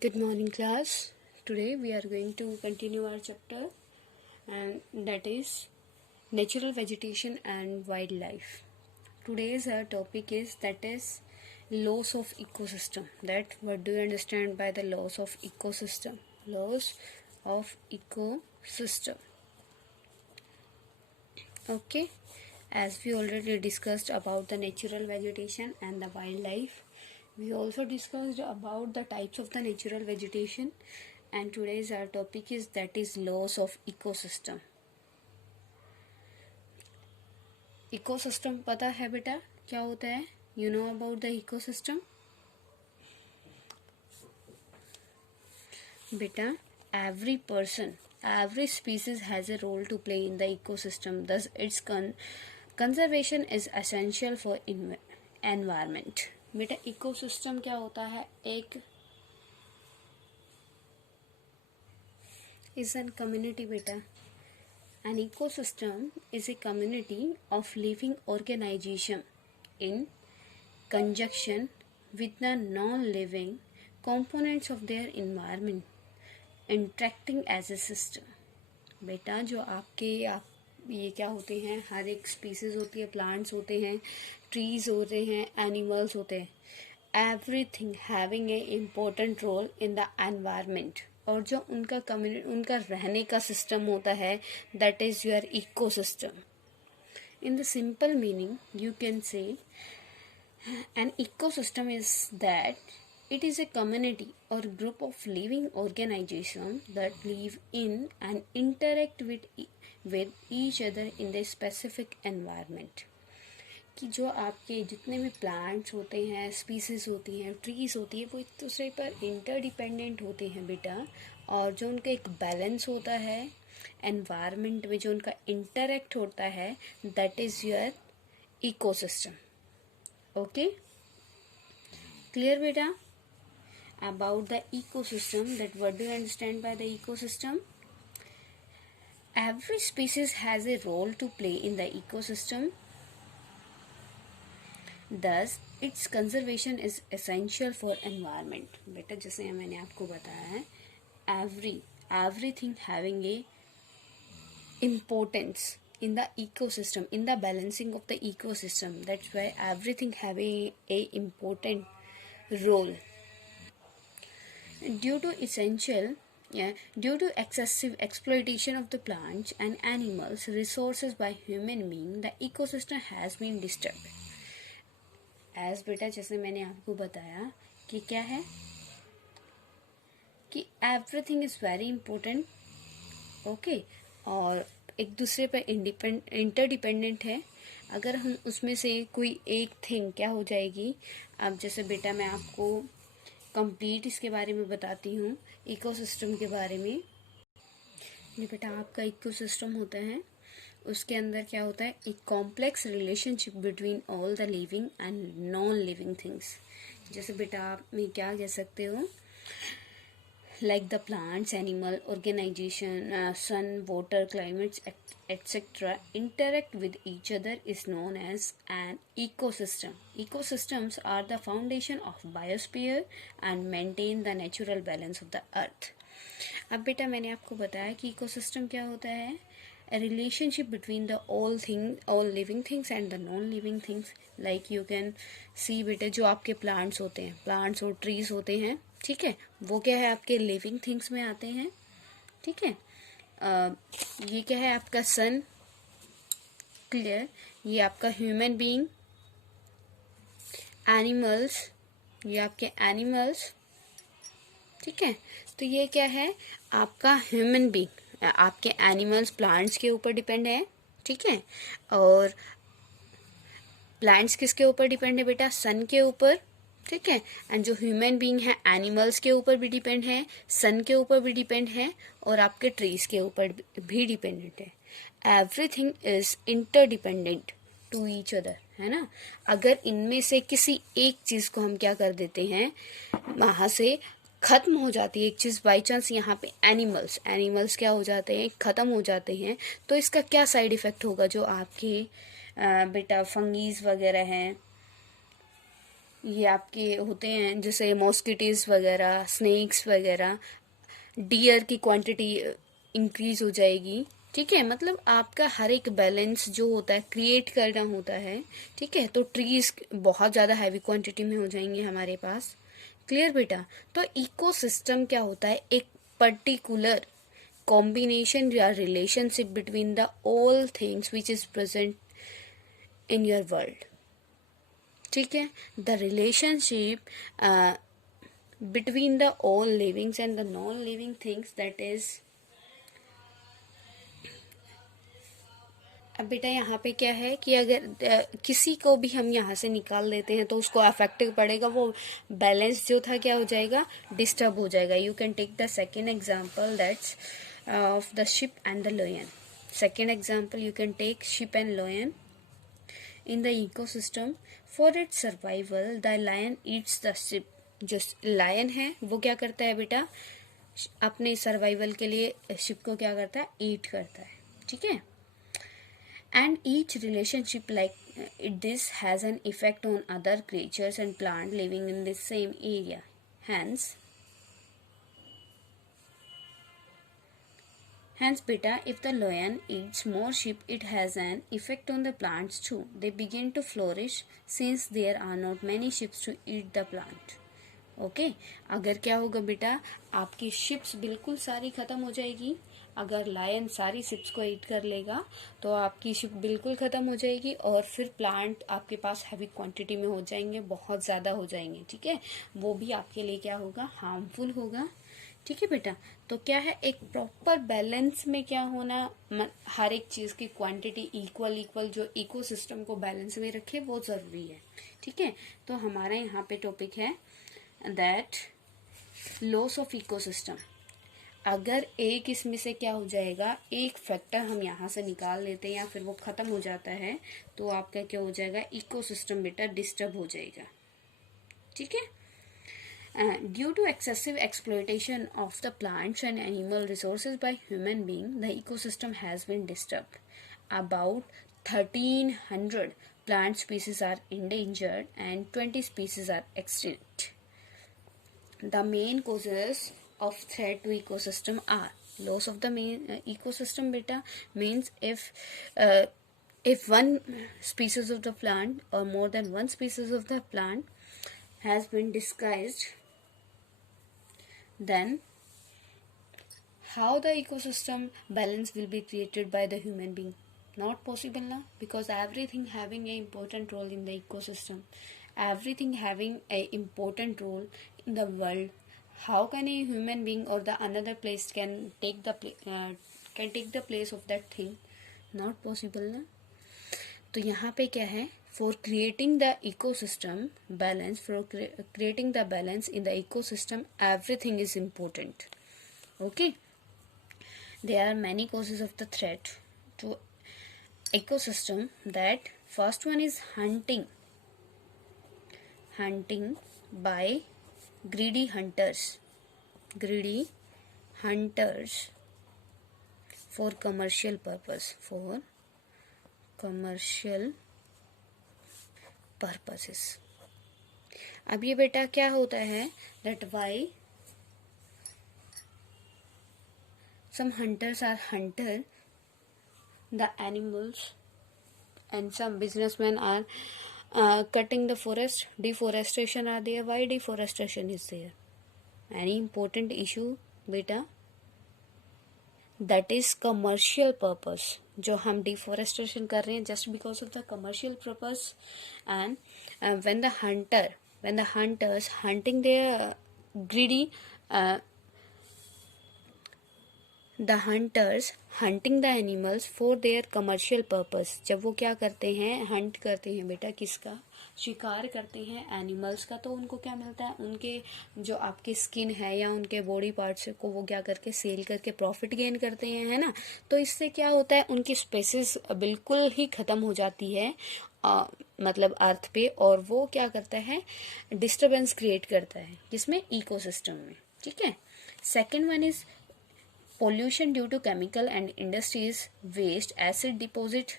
Good morning, class. Today we are going to continue our chapter, and that is natural vegetation and wildlife. Today's our topic is loss of ecosystem. That what do you understand by the loss of ecosystem? Loss of ecosystem. Okay. As we already discussed about the natural vegetation and the wildlife, we also discussed about the types of the natural vegetation, and today's our topic is loss of ecosystem. Ecosystem पता है बेटा क्या होता है? You know about the ecosystem? बेटा, every species has a role to play in the ecosystem. Thus, its conservation is essential for environment. बेटा, ecosystem क्या होता है? एक is an community बेटा. An ecosystem is a community of living organism in conjunction with the non-living components of their environment interacting as a system. बेटा, जो आप ये क्या होते हैं, हर एक स्पीसीज होती है, प्लांट्स होते हैं, ट्रीज होते हैं, एनिमल्स होते हैं, everything having a important role in the environment. और जो उनका रहने का सिस्टम होता है, that is your ecosystem. In the simple meaning you can say an ecosystem is that it is a community or group of living organizations that live in and interact with each other in the specific environment. कि जो आपके जितने भी plants होते हैं, species होती हैं, trees होती है, वो एक दूसरे पर इंटरडिपेंडेंट होते हैं बेटा. और जो उनका एक बैलेंस होता है एनवायरनमेंट में, जो उनका इंटरेक्ट होता है, that is your ecosystem. Okay, clear बेटा? About the ecosystem, that what do you understand by the ecosystem? Every species has a role to play in the ecosystem. Thus, its conservation is essential for environment. बेटा, जैसे मैंने आपको बताया है, everything having a importance in the ecosystem, in the balancing of the ecosystem. That's why everything having a important role. Due to excessive exploitation of the plants and animals resources by human being, the ecosystem has been disturbed. As बेटा, जैसे मैंने आपको बताया कि क्या है कि everything is very important. Okay, और एक दूसरे पर इंटरडिपेंडेंट है. अगर हम उसमें से कोई एक थिंग क्या हो जाएगी, अब जैसे बेटा मैं आपको कंप्लीट इसके बारे में बताती हूँ, इकोसिस्टम के बारे में. ये बेटा आपका इकोसिस्टम होता है, उसके अंदर क्या होता है, एक complex relationship between all the living and non living things. जैसे बेटा आप में क्या कह सकते हो, like the plants, animal, organization, sun, water, climates, etc. interact with each other is known as an ecosystem. Ecosystems are the foundation of biosphere and maintain the natural balance of the earth. अब बेटा मैंने आपको बताया कि ecosystem क्या होता है, a relationship between the all living things and the non living things. Like you can see बेटा, जो आपके प्लांट्स होते हैं, प्लांट्स और ट्रीज होते हैं, ठीक है, वो क्या है, आपके लिविंग थिंग्स में आते हैं. ठीक है, ये क्या है, आपका सन. क्लियर? ये आपका ह्यूमन बीइंग. एनिमल्स, ये आपके एनिमल्स. ठीक है, तो ये क्या है, आपका ह्यूमन बीइंग. आपके एनिमल्स प्लांट्स के ऊपर डिपेंड है. ठीक है, और प्लांट्स किसके ऊपर डिपेंड है बेटा, सन के ऊपर. ठीक है, एंड जो ह्यूमन बीइंग है एनिमल्स के ऊपर भी डिपेंड है, सन के ऊपर भी डिपेंड है, और आपके ट्रीज के ऊपर भी डिपेंडेंट है. Everything is interdependent to each other, है ना. अगर इनमें से किसी एक चीज को हम क्या कर देते हैं, वहां से खत्म हो जाती है एक चीज, बाई चांस यहाँ पे एनिमल्स क्या हो जाते हैं, खत्म हो जाते हैं, तो इसका क्या साइड इफेक्ट होगा, जो आपके बेटा फंगीज वगैरह हैं, ये आपके होते हैं जैसे मॉस्किटोज वगैरह, स्नेक्स वगैरह, डियर की क्वांटिटी इंक्रीज हो जाएगी। ठीक है, मतलब आपका हर एक बैलेंस जो होता है क्रिएट करना होता है। ठीक है, तो ट्रीज बहुत ज़्यादा हैवी क्वांटिटी में हो जाएंगे हमारे पास। क्लियर बेटा? तो इकोसिस्टम क्या होता है? एक पर्टिकुलर कॉम्बिनेशन या relationship between the all things which is present in your world. ठीक है, the relationship between the all livings and the non-living things, that is। अब बेटा यहाँ पे क्या है कि अगर किसी को भी हम यहाँ से निकाल देते हैं तो उसको अफेक्ट पड़ेगा, वो बैलेंस जो था क्या हो जाएगा? डिस्टर्ब हो जाएगा। You can take the second example, that's of the sheep and the lion. Second example you can take sheep and lion in the ecosystem. For its survival, the lion eats the ship. जो lion है वो क्या करता है बेटा? अपने survival के लिए शिप को क्या करता है? ईट करता है। ठीक है, and each relationship like this has an effect on other creatures and plant living in this same area. Hence, beta, if the lion eats more sheep, it has an effect on the plants too. They begin to flourish since there are not many sheep to eat the plant. Okay, अगर क्या होगा बेटा? आपकी ships बिल्कुल सारी खत्म हो जाएगी। अगर लायन सारी शिप्स को ईट कर लेगा तो आपकी शिप बिल्कुल खत्म हो जाएगी, और फिर प्लांट आपके पास हैवी क्वांटिटी में हो जाएंगे, बहुत ज़्यादा हो जाएंगे। ठीक है, वो भी आपके लिए क्या होगा? हार्मफुल होगा। ठीक है बेटा, तो क्या है, एक प्रॉपर बैलेंस में क्या होना, हर एक चीज की क्वांटिटी इक्वल जो इकोसिस्टम को बैलेंस में रखे वो जरूरी है। ठीक है, तो हमारा यहाँ पे टॉपिक है दैट लॉस ऑफ इकोसिस्टम। अगर एक इसमें से क्या हो जाएगा, एक फैक्टर हम यहाँ से निकाल लेते हैं या फिर वो खत्म हो जाता है, तो आपका क्या हो जाएगा? इकोसिस्टम बेटा डिस्टर्ब हो जाएगा। ठीक है, due to excessive exploitation of the plants and animal resources by human being, the ecosystem has been disturbed. About 1300 plant species are endangered and 20 species are extinct. The main causes of threat to ecosystem are loss of the main ecosystem beta means if one species of the plant or more than one species of the plant has been disguised, then how the ecosystem balance will be created by the human being? Not possible now, because everything having a important role in the ecosystem, everything having a important role in the world. How can a human being or the another place can take the place of that thing? Not possible ना। तो यहाँ पे क्या है? For creating the ecosystem balance, creating the balance in the ecosystem, everything is important. Okay, there are many causes of the threat to ecosystem. That first one is hunting by greedy hunters for commercial purpose, अब ये बेटा क्या होता है? that why some hunters are hunted the animals and some businessmen are cutting the forest. Deforestation are there. Why deforestation is there? Any important issue बेटा? That is commercial purpose. जो हम deforestation कर रहे हैं just because of the commercial purpose. And when the hunters hunting their greedy the hunters hunting the animals for their commercial purpose, जब वो क्या करते हैं? हंट करते हैं बेटा, किसका? शिकार करते हैं एनिमल्स का। तो उनको क्या मिलता है? उनके जो आपके स्किन है या उनके बॉडी पार्ट्स को वो क्या करके सेल करके प्रॉफिट गेन करते हैं, है ना। तो इससे क्या होता है? उनकी स्पेसीज बिल्कुल ही खत्म हो जाती है मतलब अर्थ पे, और वो क्या करता है? डिस्टर्बेंस क्रिएट करता है, जिसमें इकोसिस्टम में। ठीक है, second one is pollution due to chemical and industries waste acid deposit.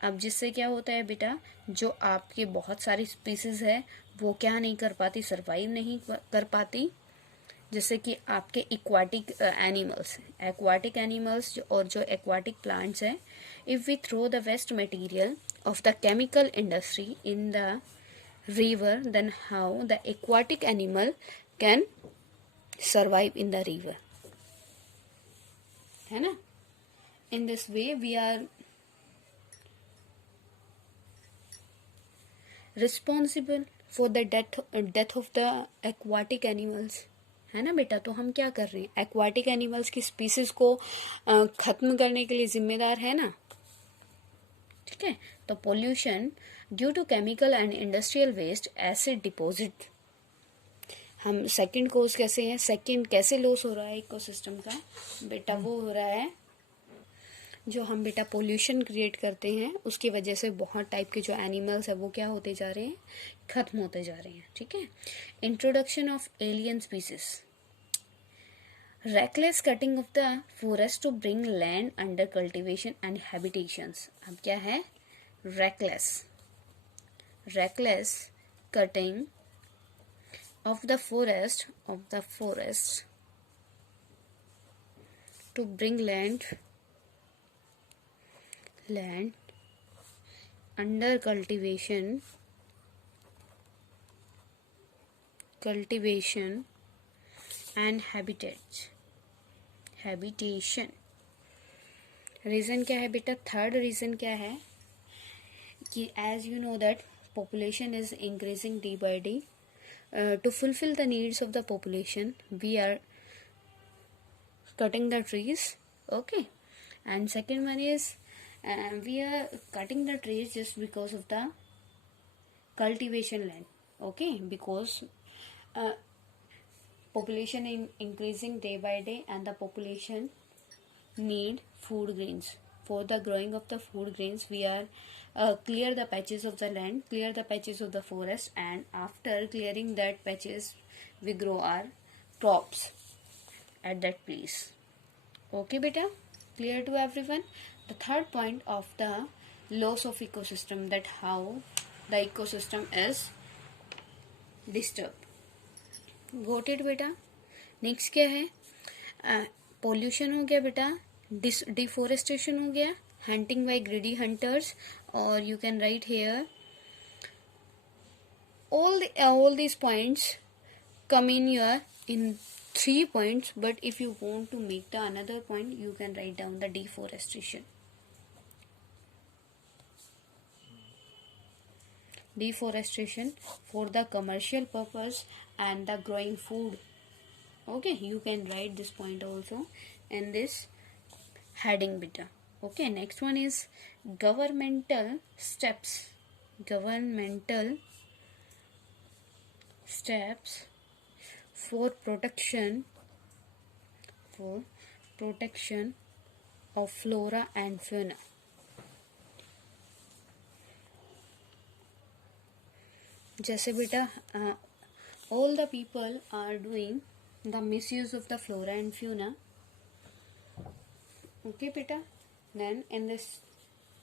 अब जिससे क्या होता है बेटा? जो आपके बहुत सारी स्पीसीज है वो क्या नहीं कर पाती, सर्वाइव नहीं कर पाती, जैसे कि आपके एक्वाटिक एनिमल्स और जो एक्वाटिक प्लांट्स हैं. If we throw the waste material of the chemical industry in the river, then how the aquatic animal can survive in the river, है ना. In this way we are responsible for the death of the aquatic animals, है ना बेटा. तो हम क्या कर रहे हैं, एक्वाटिक एनिमल्स की स्पीसीज को खत्म करने के लिए जिम्मेदार है ना. ठीक है. तो pollution due to chemical and industrial waste, acid deposit. हम सेकंड कोज कैसे हैं, सेकंड कैसे लॉस हो रहा है इकोसिस्टम का बेटा, वो हो रहा है जो हम बेटा पोल्यूशन क्रिएट करते हैं उसकी वजह से बहुत टाइप के जो एनिमल्स है वो क्या होते जा रहे हैं, खत्म होते जा रहे हैं. ठीक है. Introduction of alien species, reckless cutting of the forest to bring land under cultivation and habitations. अब क्या है, reckless cutting of the forest to bring land under cultivation and habitation. Reason क्या है बेटा, थर्ड रीज़न क्या है कि as you know that population is increasing day by day. To fulfill the needs of the population, we are cutting the trees. Okay. And second one is we are cutting the trees just because of the cultivation land. Okay. Because population increasing day by day and the population need food grains. For the growing of the food grains, we are clear the patches of the land, clear the patches of the forest, and after clearing that patches, we grow our crops at that place. Okay, beta? Clear to everyone? The third point of the loss of ecosystem, that how the ecosystem is disturbed. Got it, बेटा. Next क्या है, pollution हो गया बेटा, deforestation हो गया, hunting by greedy hunters, और you can write here all these points come in your in 3 points, but if you want to make the another point, you can write down the deforestation for the commercial purpose and the growing food. Okay, you can write this point also in this heading beta. Okay, next one is governmental steps for protection of flora and fauna. जैसे बेटा all the people are doing the misuse of the flora and fauna. Okay beta, then in this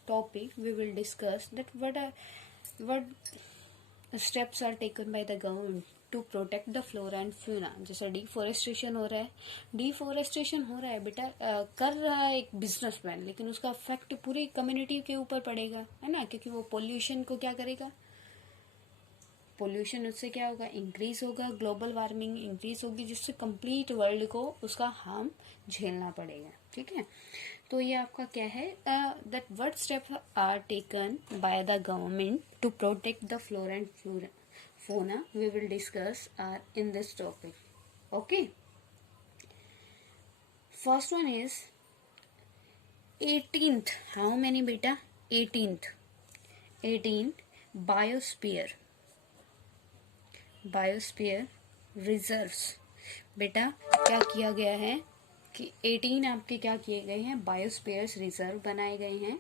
topic we will discuss that what steps are taken by the government to protect the flora and fauna. जैसे deforestation हो रहा है बेटा, कर रहा है एक businessman, लेकिन उसका इफेक्ट पूरी कम्युनिटी के ऊपर पड़ेगा, है ना, क्योंकि वो पोल्यूशन को क्या करेगा, पोल्यूशन उससे क्या होगा, इंक्रीज होगा, ग्लोबल वार्मिंग इंक्रीज होगी, जिससे कंप्लीट वर्ल्ड को उसका हार्म झेलना पड़ेगा. ठीक है. तो ये आपका क्या है, that what steps are taken by the government to protect the flora and fauna, we will discuss in this topic. Okay. First one is 18th. How many beta? 18th biosphere reserves. बेटा क्या किया गया है कि 18 आपके क्या किए गए हैं, बायोस्फीयर्स रिजर्व बनाए गए हैं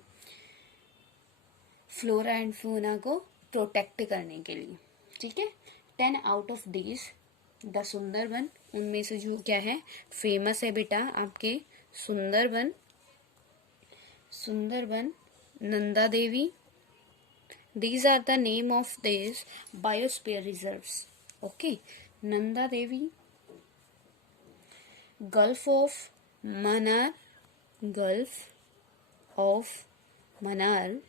फ्लोरा एंड फौना को प्रोटेक्ट करने के लिए. ठीक है. 10 out of these the Sundarban, उनमें से जो क्या है फेमस है बेटा आपके Sundarban, Nanda Devi, These are the name of these biosphere reserves. Okay, Nanda Devi, Gulf of Mannar, Gulf of Mannar,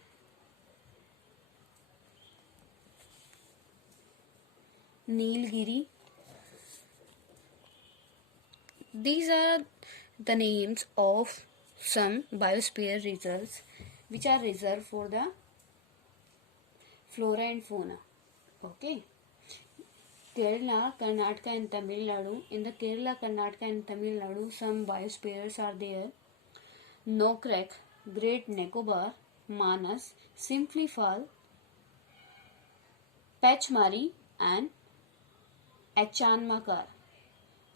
Nilgiri. These are the names of some biosphere reserves which are reserved for the flora and fauna. Okay, Kerala, Karnataka and Tamil Nadu. In the Kerala, Karnataka and Tamil Nadu, some biospheres are there. Nokrek, Great Nicobar, Manas, Simplifal, Pachmari and Achanmakar,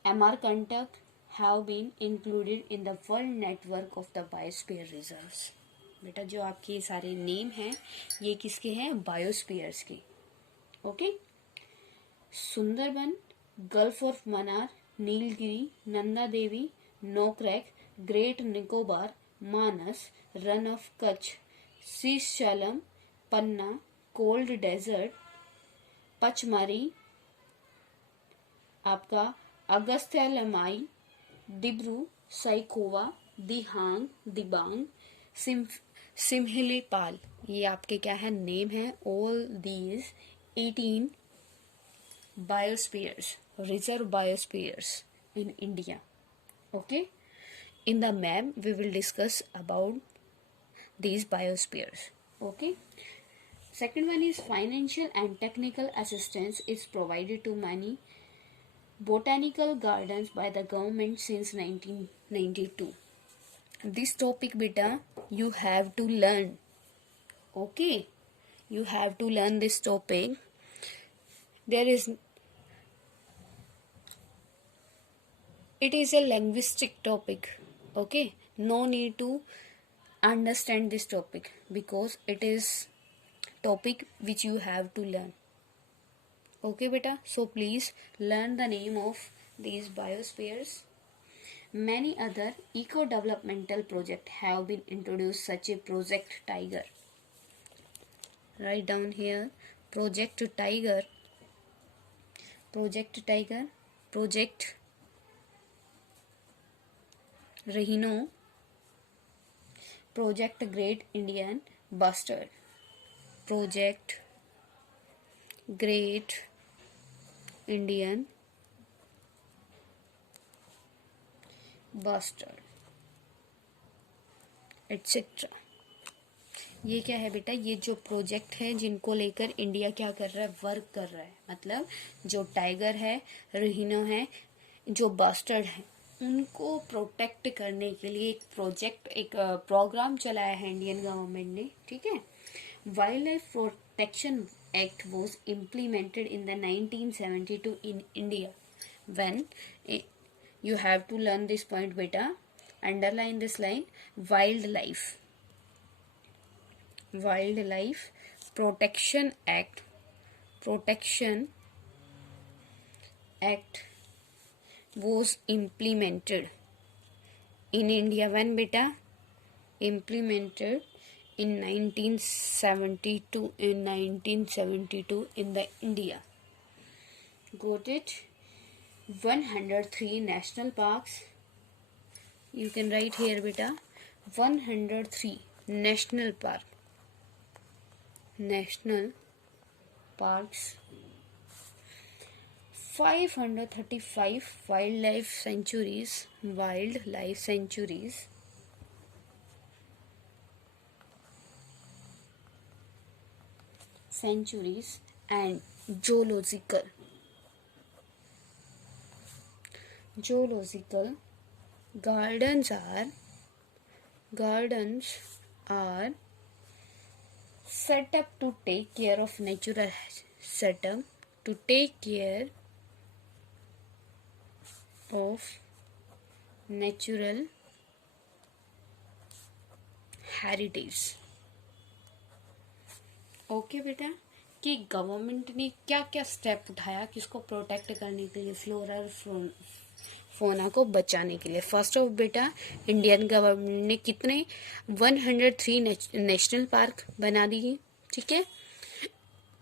Amarkantak have been included in the World Network of the Biosphere Reserves. बेटा जो आपके सारे name हैं ये किसके हैं? Biospheres के. Okay, Sundarbans, gulf of Mannar, Nilgiri, Nanda Devi, Nokrek, great Nicobar, Manas, Rann of Kutch, Seshachalam, Panna, cold desert, Pachmarhi, आपका अगस्त्यलमाई, डिब्रू, साइकोवा, दिहांग, दिबांग, सिमहिलीपाल. ये आपके क्या है? नेम है. All these 18 biospheres, reserve biospheres in India. Okay, in the map we will discuss about these biospheres. Okay, second one is financial and technical assistance is provided to many botanical gardens by the government since 1992. This topic beta you have to learn. Okay, you have to learn this topic. It is a linguistic topic. Okay, no need to understand this topic because it is topic which you have to learn. Okay beta, so please learn the name of these biospheres. Many other eco-developmental projects have been introduced, such as Project Tiger. Write down here, Project Tiger, Project Tiger, Project Rhino, Project Great Indian Bustard, Project Great Indian Bustard, etc. ये क्या है बेटा? ये जो project है जिनको लेकर India क्या कर रहा है? वर्क कर रहा है. मतलब जो टाइगर है, रिहिनो है, जो बास्टर्ड है, उनको प्रोटेक्ट करने के लिए एक प्रोजेक्ट, एक प्रोग्राम चलाया है इंडियन गवर्नमेंट ने. ठीक है. Wild life protection act was implemented in the 1972 in India. When you have to learn this point beta, underline this line, wildlife protection act was implemented in India. When beta? Implemented in 1972 in the India. Got it? 103 national parks. You can write here beta, 103 national parks, 535 wildlife sanctuaries, and zoological gardens are set up to take care of natural heritage. Okay बेटा, कि government ने क्या क्या step उठाया किसको protect करने के लिए, फ्लोरा और फोना को बचाने के लिए. फर्स्ट ऑफ बेटा, इंडियन गवर्नमेंट ने कितने 103 नेशनल पार्क बना दिए. ठीक है.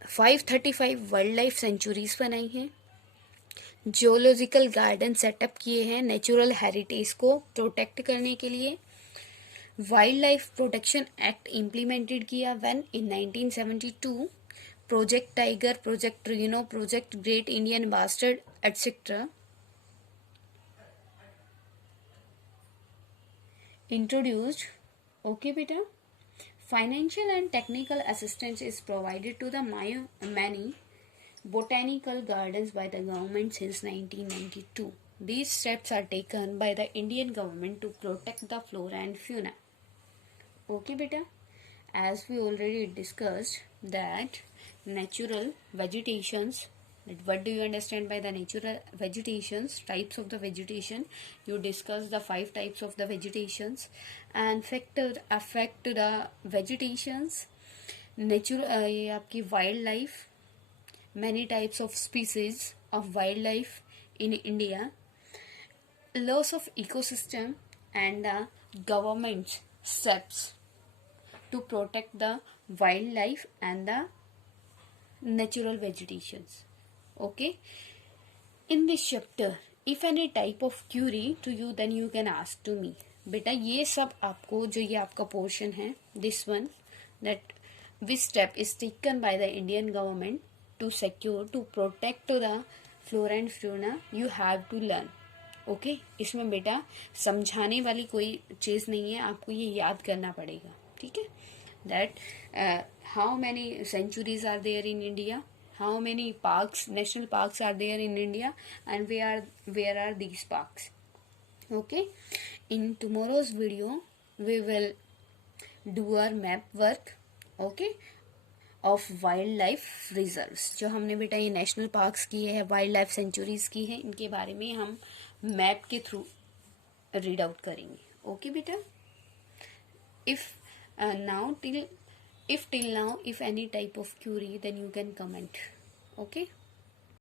535 वाइल्ड लाइफ सेंचुरीज बनाई हैं, जियोलॉजिकल गार्डन सेटअप किए हैं नेचुरल हेरिटेज को प्रोटेक्ट करने के लिए, wildlife protection act implemented किया when in 1972, project tiger, project rhino, project great Indian bustard etcetera introduced. Okay beta, financial and technical assistance is provided to the many botanical gardens by the government since 1992. These steps are taken by the Indian government to protect the flora and fauna. Okay beta, as we already discussed that natural vegetations, what do you understand by the natural vegetations, types of the vegetation, you discuss the 5 types of the vegetations and affect the vegetations, natural ये आपकी wildlife, many types of species of wildlife in India, loss of ecosystem and the government's steps to protect the wildlife and the natural vegetations. Okay, in this chapter if any type of query to you then you can ask to me. बेटा ये सब आपको जो ये आपका portion है, this one, that which step is taken by the Indian government to secure to protect the flora and fauna, you have to learn. Okay इसमें बेटा समझाने वाली कोई चीज़ नहीं है, आपको ये याद करना पड़ेगा. ठीक है, that how many sanctuaries are there in India, how many parks, national parks are there in India, and where are these parks. Okay, in tomorrow's video we will do our map work. Okay, of wild life reserves, जो हमने बेटा ये national parks किए हैं, wild life sanctuaries की हैं, इनके बारे में हम मैप के थ्रू रीड आउट करेंगे. ओके बेटा, if now till if any type of query then you can comment. Okay.